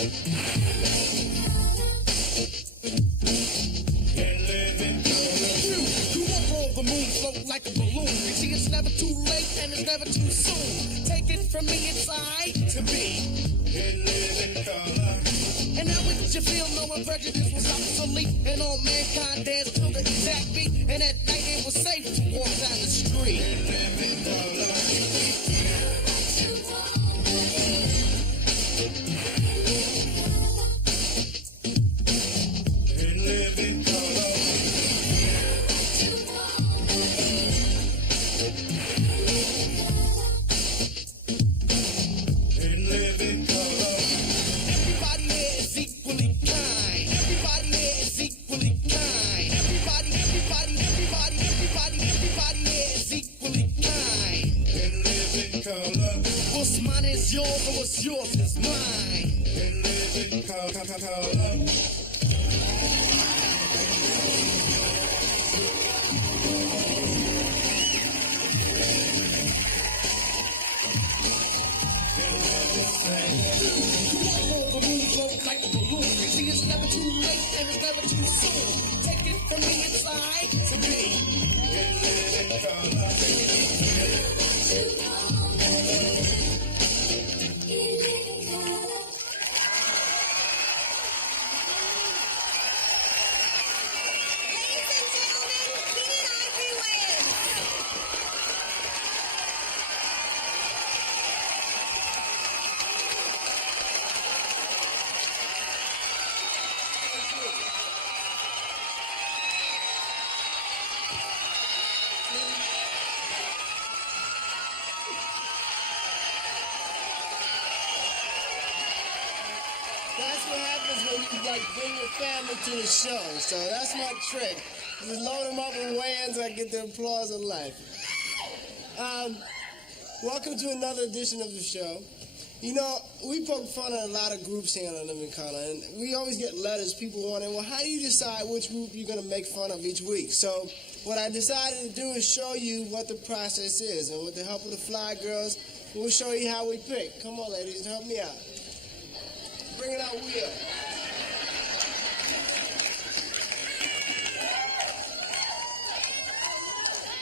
The moon float like a balloon. You see, it's never too late and it's never too soon. Take it from me, it's alright to be and live in color. And now we you feel no prejudice was obsolete, and all mankind danced to the exact beat. And at night it was safe to walk down the street and live in color. And live in color. What's mine is yours, and what's yours is mine. And live in color. The moon float like a balloon. You see, it's never too late and it's never too soon. Take it from me, it's alright to be and live in color. That's what happens when you bring your family to the show. So that's my trick. Just load them up with whans, I get the applause of life. Welcome to another edition of the show. You know, we poke fun at a lot of groups here on Living Color, and we always get letters, people wanting, well, how do you decide which group you're going to make fun of each week? So what I decided to do is show you what the process is, and with the help of the Fly Girls, we'll show you how we pick. Come on, ladies, help me out. Bring it out, wheel.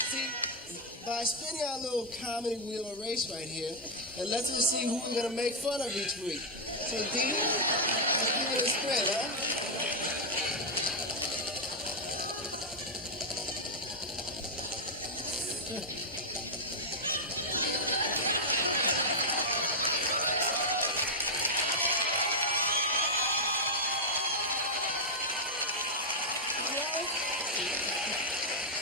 See, by spinning our little comedy wheel of race right here, it lets us see who we're going to make fun of each week. So, D, let's give it a spin, huh?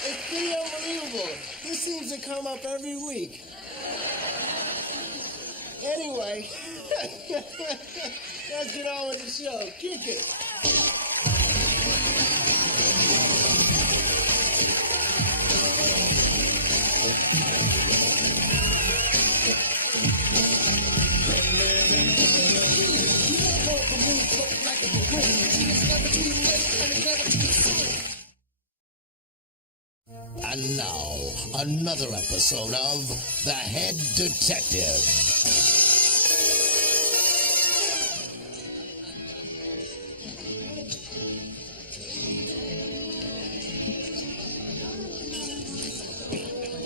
It's pretty unbelievable. This seems to come up every week. Anyway, let's get on with the show. Kick it. And now, another episode of The Head Detective.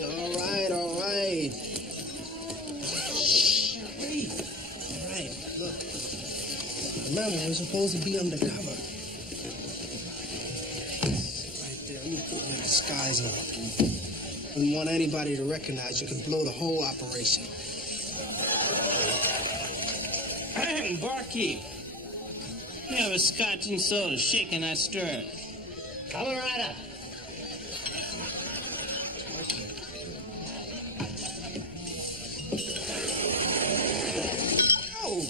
All right. Shh, breathe. All right, look. Remember, we're supposed to be undercover. Let me put your disguise on. When you want anybody to recognize, you can blow the whole operation. Barkeep, you have a scotch and soda, shaking that stirrup. Coming right up. Oh!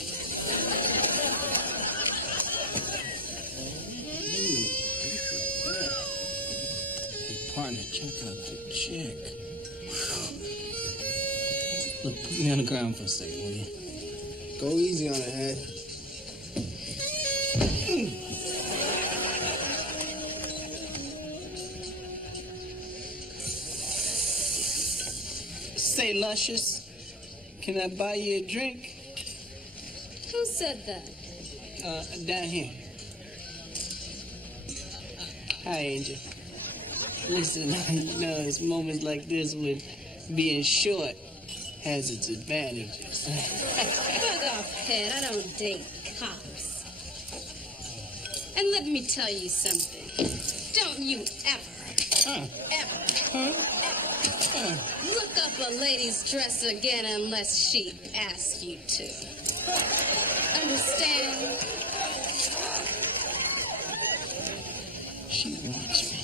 Partner, check out the chick. Look, put me on the ground for a second, will you? Go easy on her head. Say, Luscious, can I buy you a drink? Who said that? Down here. Hi, Angel. Listen, I know it's moments like this when being short has its advantages. Fuck off, Pet. I don't date cops. And let me tell you something. Don't you ever look up a lady's dress again unless she asks you to. Understand? She wants me.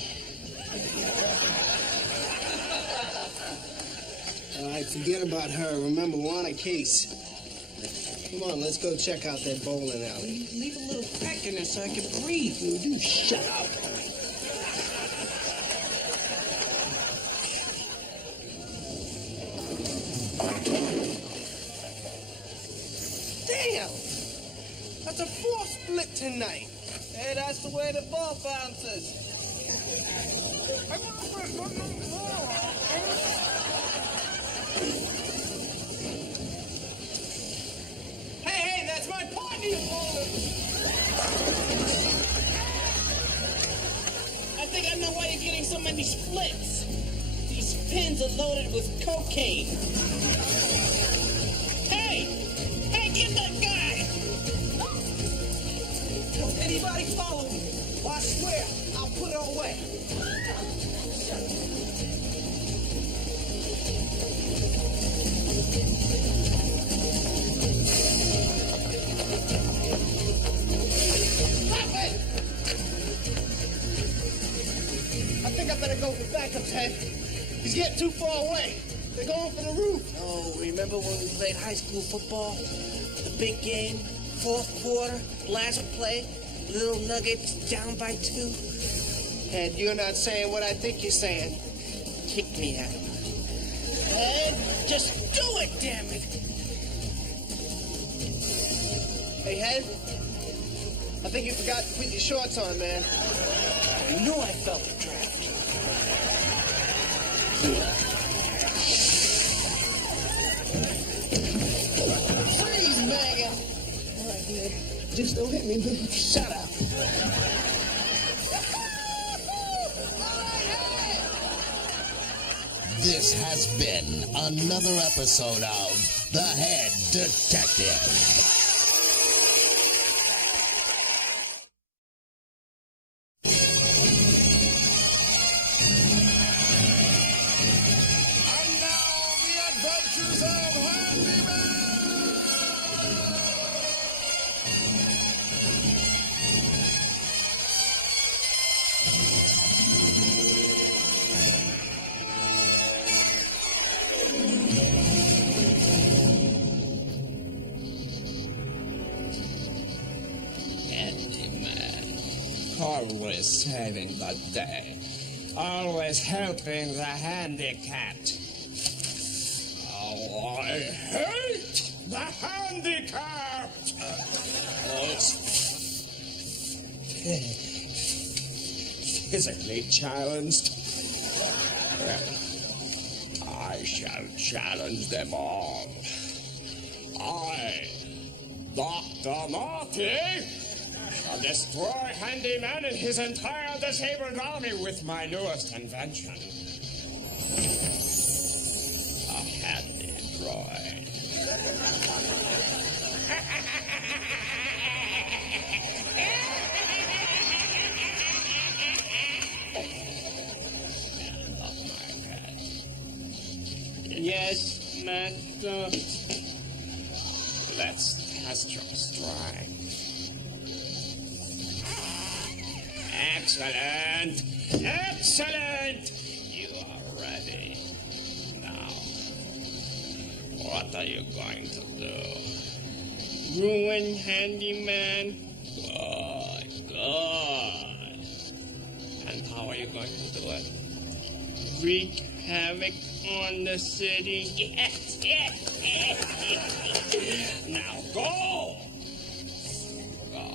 All right, forget about her. Remember, we're on a case. Come on, let's go check out that bowling alley. Leave a little crack in there so I can breathe. You shut up. Damn! That's a 4th split tonight. Hey, that's the way the ball bounces. Hey, that's my partner you're bowling. I think I know why you're getting so many splits. These pins are loaded with cocaine. Hey, get that guy! Don't anybody follow me, or I swear I'll put it away. Stop it! I think I better go for backups, Head. He's getting too far away. They're going for the roof. Oh, remember when we played high school football? The big game, 4th quarter, last play, Little Nuggets down by 2. And you're not saying what I think you're saying. Kick me out. Head, just do it, damn it. Hey, Head, I think you forgot to put your shorts on, man. I knew I felt the draft. Freeze, Megan! All right, man. Just don't hit me, man. Shut up. This has been another episode of The Head Detective. And now, the adventures of Handyman! Always saving the day. Always helping the handicapped. Oh, I hate the handicapped! Physically challenged. I shall challenge them all. I, Dr. Marty, shall destroy Handyman and his entire disabled army with my newest invention. A handy droid. Love my pet. Yes, Master. Let's test your strength. Excellent! Excellent! You are ready. Now, what are you going to do? Ruin Handyman. Good, good. And how are you going to do it? Wreak havoc on the city. Yes, yes, yes. Now go! Go.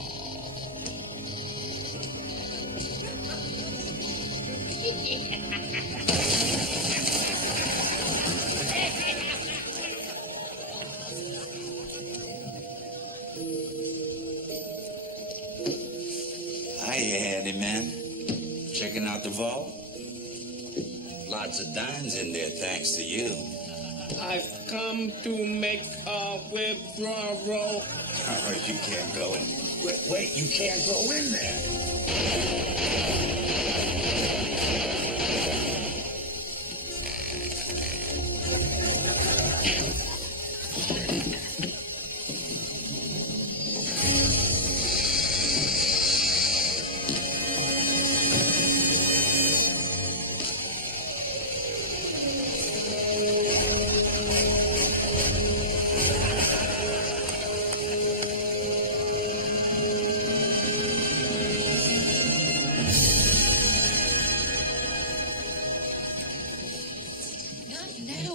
handyman? Checking out the vault? Lots of dimes in there, thanks to you. I've come to make a withdrawal. Oh, you can't go in. Wait, you can't go in there.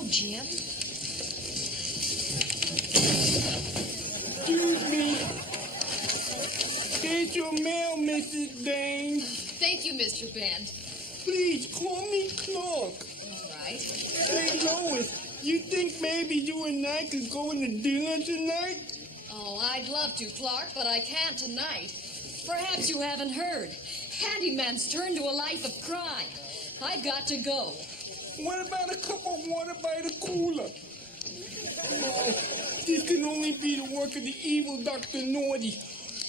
Jim? Excuse me. Here's your mail, Mrs. Dane. Thank you, Mr. Bend. Please call me Clark. All right. Hey, Lois, you think maybe you and I could go in the dinner tonight? Oh, I'd love to, Clark, but I can't tonight. Perhaps you haven't heard. Handyman's turned to a life of crime. I've got to go. What about a cup of water by the cooler? Oh, this can only be the work of the evil Dr. Naughty.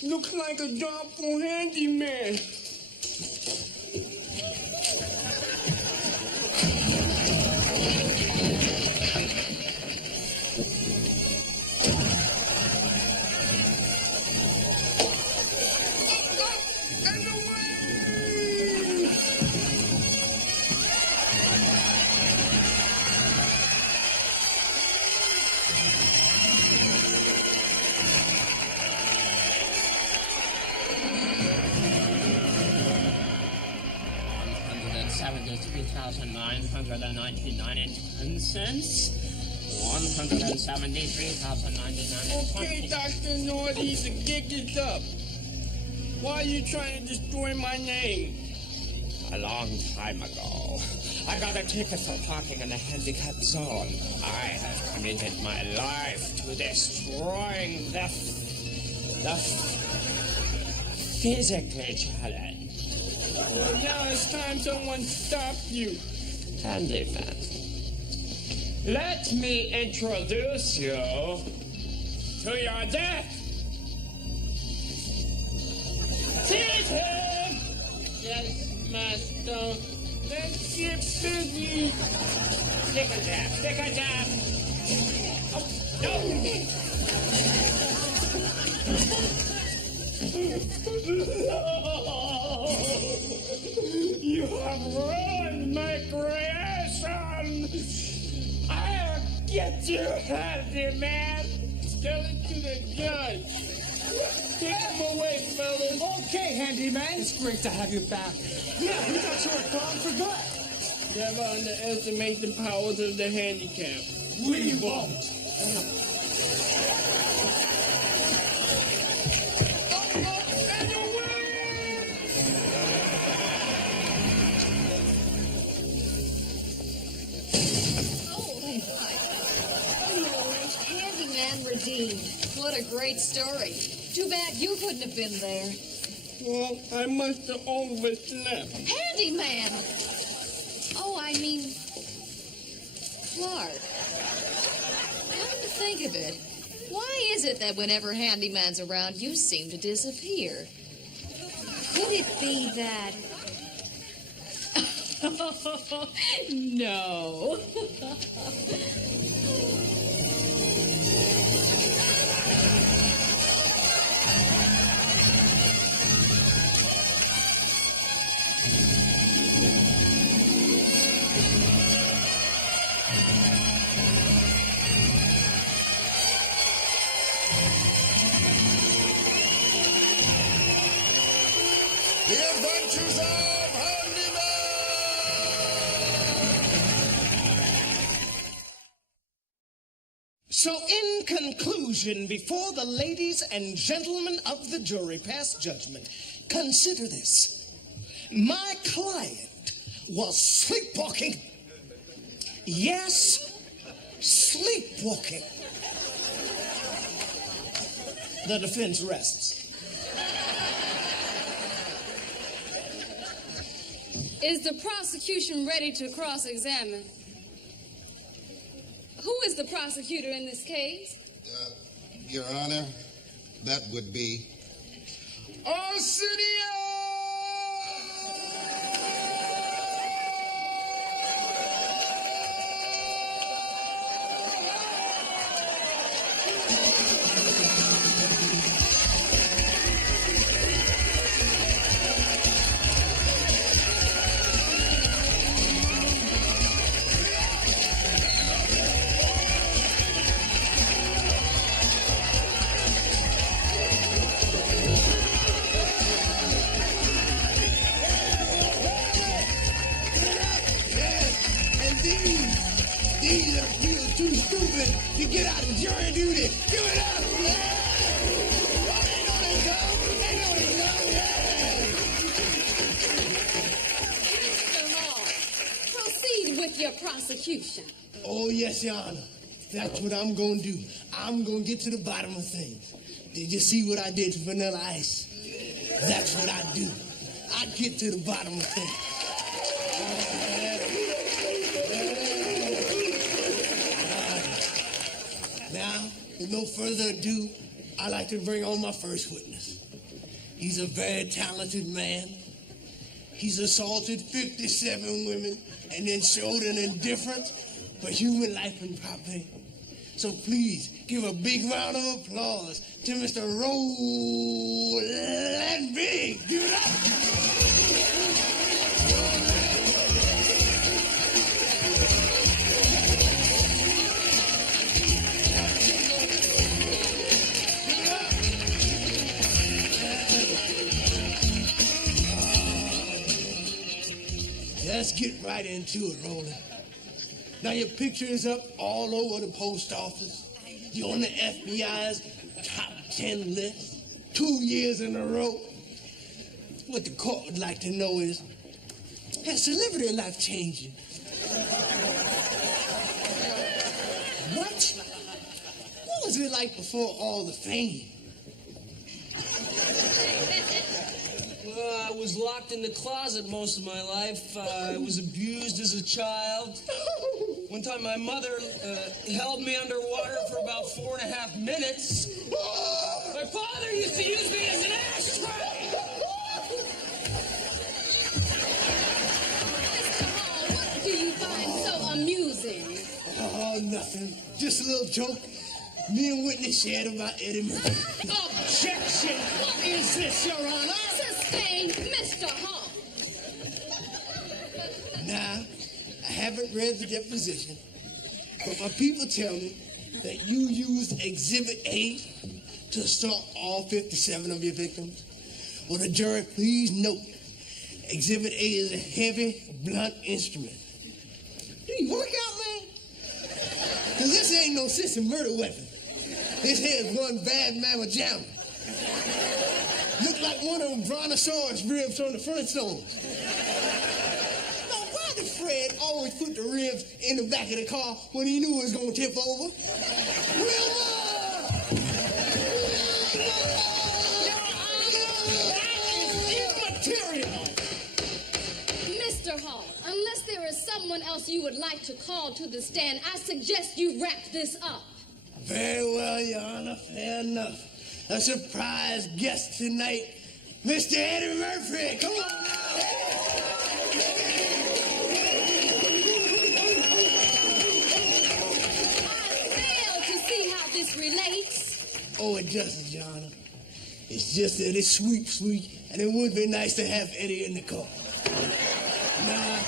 Looks like a job for handyman. $173,999.10. $173,099. Okay, Dr. Naughty, the gig is up. Why are you trying to destroy my name? A long time ago, I got a ticket for parking in the handicapped zone. I have committed my life to destroying the physically challenged. Well, now it's time someone stopped you. Handyman. Let me introduce you to your death. Seize him! Yes, master. Let's get busy. Stick a jab, stick a jab. Oh, no. You have ruined my creation! I'll get you, handyman! Tell it to the judge! Take him away, fellas! Okay, handyman. It's great to have you back. Yeah, we thought you were gone for good. Never underestimate the powers of the handicap. We won't. Redeemed. What a great story. Too bad you couldn't have been there. Well, I must have overslept. Handyman! Oh, I mean, Clark. Come to think of it, why is it that whenever Handyman's around, you seem to disappear? Could it be that... No. The Adventures of Handyman! So, in conclusion, before the ladies and gentlemen of the jury pass judgment, consider this. My client was sleepwalking. Yes, sleepwalking. The defense rests. Is the prosecution ready to cross-examine? Who is the prosecutor in this case? Your Honor, that would be... Arsenio! These are people too stupid to get out of jury duty. Give it up! Yeah! Oh, they know they come. They know they come. Yeah! Mr. Hall, proceed with your prosecution. Oh, yes, Your Honor. That's what I'm going to do. I'm going to get to the bottom of things. Did you see what I did to Vanilla Ice? That's what I do. I get to the bottom of things. Now, with no further ado, I'd like to bring on my first witness. He's a very talented man. He's assaulted 57 women and then showed an indifference for human life and property. So please give a big round of applause to Mr. Roland Big. Give it up. Let's get right into it, Roland. Now your picture is up all over the post office. You're on the FBI's top 10 list 2 years in a row. What the court would like to know is, has celebrity life changed? What? What was it like before all the fame? I was locked in the closet most of my life. I was abused as a child. One time my mother held me underwater for about 4.5 minutes. My father used to use me as an ashtray. Mr. Hall, what do you find so amusing? Oh, nothing. Just a little joke me and Whitney shared about Eddie Murphy. Objection! What is this, Your Honor? Sustained, Mr. Hall. Now, I haven't read the deposition, but my people tell me that you used Exhibit A to assault all 57 of your victims. Will the jury please note, Exhibit A is a heavy, blunt instrument. Do you work out, man? Because this ain't no system murder weapon. This here is one bad mamma jamma. Look like one of them brontosaurus ribs on the Flintstones. Now, why did Fred always put the ribs in the back of the car when he knew it was going to tip over? Wilma! Mr. Hall, unless there is someone else you would like to call to the stand, I suggest you wrap this up. Very well, Your Honor. Fair enough. A surprise guest tonight, Mr. Eddie Murphy. Come on now. I fail to see how this relates. Oh, it doesn't, Your Honor. It's just that it's sweet, and it would be nice to have Eddie in the car. Now,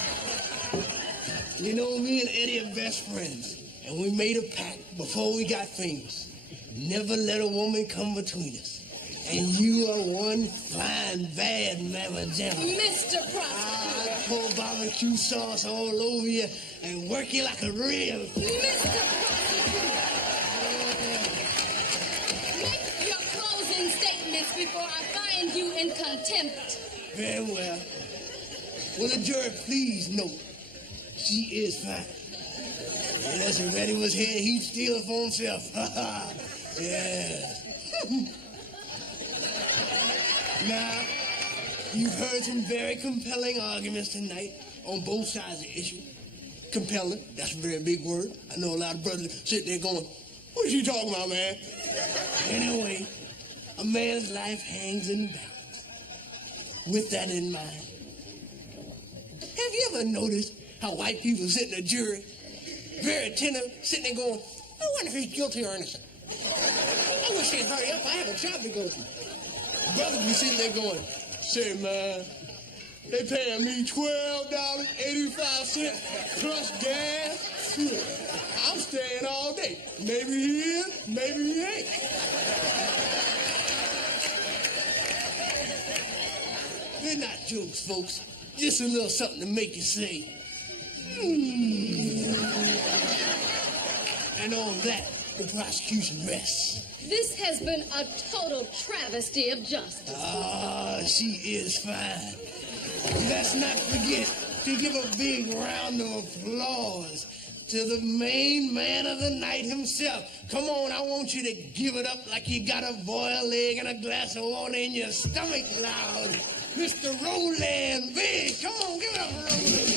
you know, me and Eddie are best friends, and we made a pact before we got famous. Never let a woman come between us. And you are one fine, bad mamma jamma. Mr. Prosecutor. I pour barbecue sauce all over you and work you like a rib. Mr. Prosecutor. Make your closing statements before I find you in contempt. Very well. Will the jury please note, she is fine. Unless if Eddie was here, he'd steal it for himself. Yes. Now, You've heard some very compelling arguments tonight on both sides of the issue. Compelling, that's a very big word. I know a lot of brothers sitting there going, what are you talking about, man? Anyway, a man's life hangs in the balance. With that in mind, have you ever noticed how white people sit in a jury, very attentive, sitting there going, I wonder if he's guilty or innocent. I wish they'd hurry up. I have a job to go to. Brothers be sitting there going, say, man, they paying me $12.85 plus gas. I'm staying all day. Maybe he is, maybe he ain't. They're not jokes, folks. Just a little something to make you say, And on that, the prosecution rests. This has been a total travesty of justice. Ah, she is fine. Let's not forget to give a big round of applause to the main man of the night himself. Come on, I want you to give it up like you got a boiled egg and a glass of water in your stomach loud. Mr. Roland Big. Come on, give it up for Roland.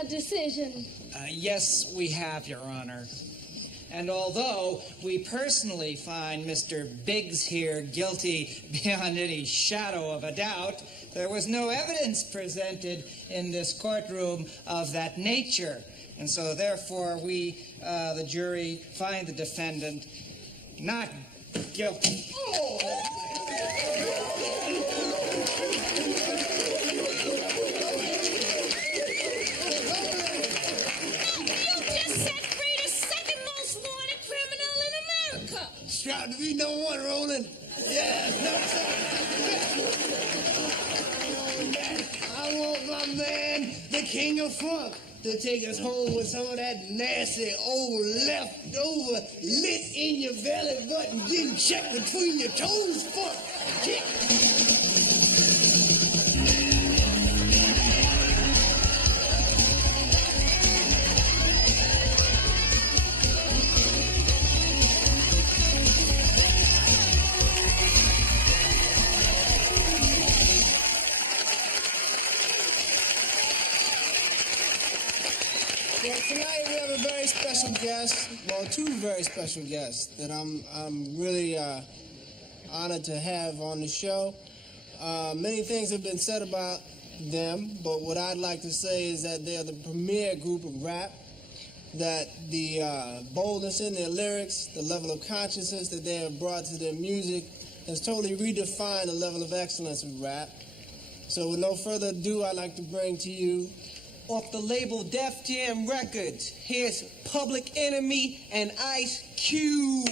A decision. Yes, we have, Your Honor. And although we personally find Mr. Biggs here guilty beyond any shadow of a doubt, there was no evidence presented in this courtroom of that nature. And so therefore we, the jury, find the defendant not guilty. Trying to be no one, Roland. Yeah, no, sir. I want my man, the king of funk, to take us home with some of that nasty old leftover lit in your belly button, getting checked between your toes funk. Kick. Tonight we have a very special guest, well, two very special guests that I'm really honored to have on the show. Many things have been said about them, but what I'd like to say is that they're the premier group of rap, that the boldness in their lyrics, the level of consciousness that they have brought to their music has totally redefined the level of excellence of rap. So with no further ado, I'd like to bring to you, off the label Def Jam Records, here's Public Enemy and Ice Cube.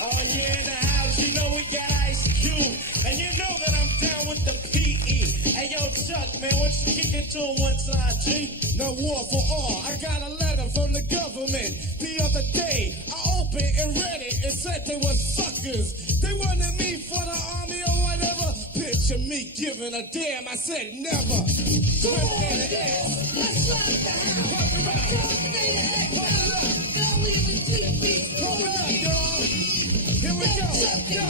Oh, yeah, in the house, you know we got Ice Cube. And you know that I'm down with the PE. Hey, yo, Chuck, man, what you kicking to on one side, G? No war for all. I got a letter from the government the other day. I opened and read it and said they were suckers. They wanted me for the army or whatever. Picture me giving a damn. I said never. Go on, let's slide the house. Pop it up. Hold it up, y'all. Here we go. Yo.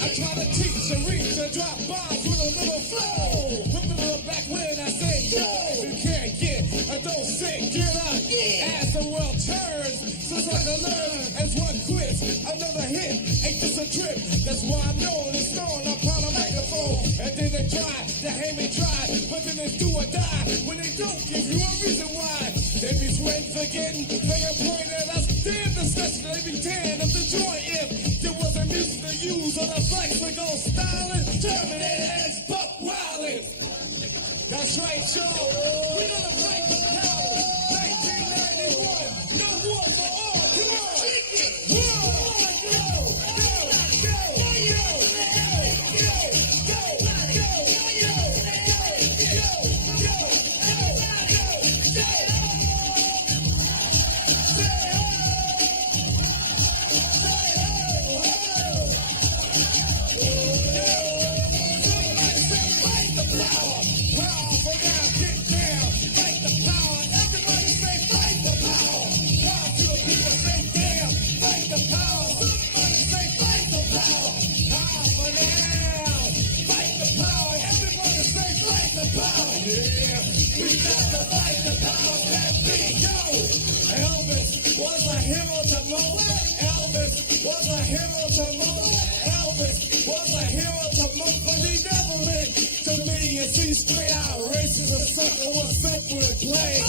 I try to teach and reach and drop bombs with a little flow. Remember back when I said, yo, you can't get, don't say, get up. As the world turns, since I can learn, as one quits, another hit, ain't this a trip? That's why I'm known and stoned upon a microphone. And then they try to hate me dry, but then it's do or die. When they don't give you a reason why, they be sweating, forgetting, they are pointing at us. Damn discussion, they be tearing up the joint if there wasn't music to use on a flex to go styling, terminated, and it's buck wildin'. That's right, y'all. We're gonna fight the power. 1991, no war for all. Come on. fight the powers that be. Yo, Elvis was a hero to most. Elvis was a hero to most. Elvis was a hero to most, but he never meant to me. You see, straight out racist, a sucker was simple and plain.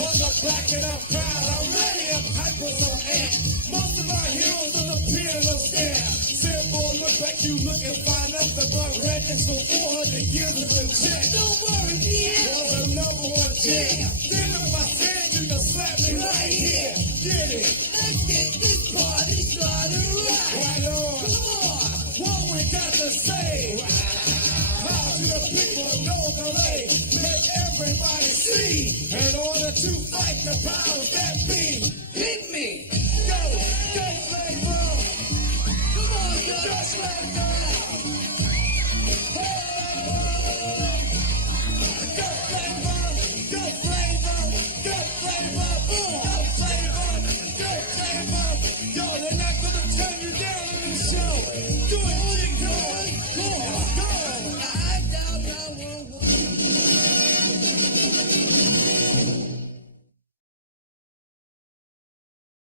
Was a black and I'm proud. I'm ready, I'm hyper, so amped. Most of my heroes on the piano stand. Simple, look back, you look and find out the bug records for 400 years of a check. Don't worry, yeah. Was a number one jam. Then if I said you can slap me right here. Get it. Let's get this party started right. Right on. Come on. What we got to say? How to the people know the way. Make everybody see. In order to fight the powers that be.